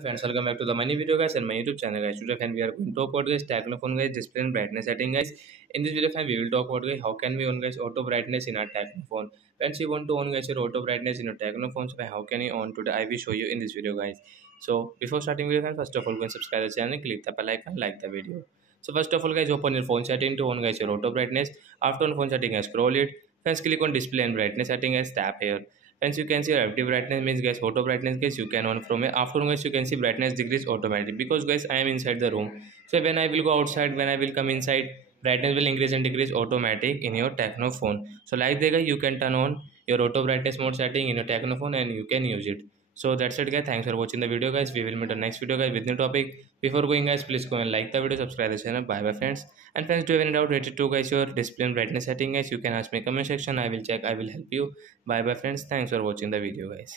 Friends, welcome back to the money video guys and my YouTube channel guys. Today friend, we are going to talk about guys Tecno phone guys display and brightness setting guys. In this video friend, we will talk about guys how can we on guys auto brightness in our Tecno phone. Friends, you want to on guys your auto brightness in your Tecno phone, so how can you on today? I will show you in this video guys. So before starting video friend, first of all go and subscribe the channel, click the bell icon, like the video. So first of all guys, open your phone setting to on guys your auto brightness. After on phone setting, scroll it. Friends, click on display and brightness setting as tap here. Hence you can see active brightness means guys auto brightness guys you can on from here. After guys you can see brightness decrease automatically because guys I am inside the room. So when I will go outside, when I will come inside, brightness will increase and decrease automatic in your Tecno phone. So like that guys you can turn on your auto brightness mode setting in your Tecno phone and you can use it. So that's it guys. Thanks for watching the video guys. We will meet on next video guys with new topic. Before going guys, please go and like the video, subscribe the channel. Bye bye friends. And friends, do you have any doubt related to guys your display and brightness setting guys? You can ask me comment section. I will check. I will help you. Bye bye friends. Thanks for watching the video guys.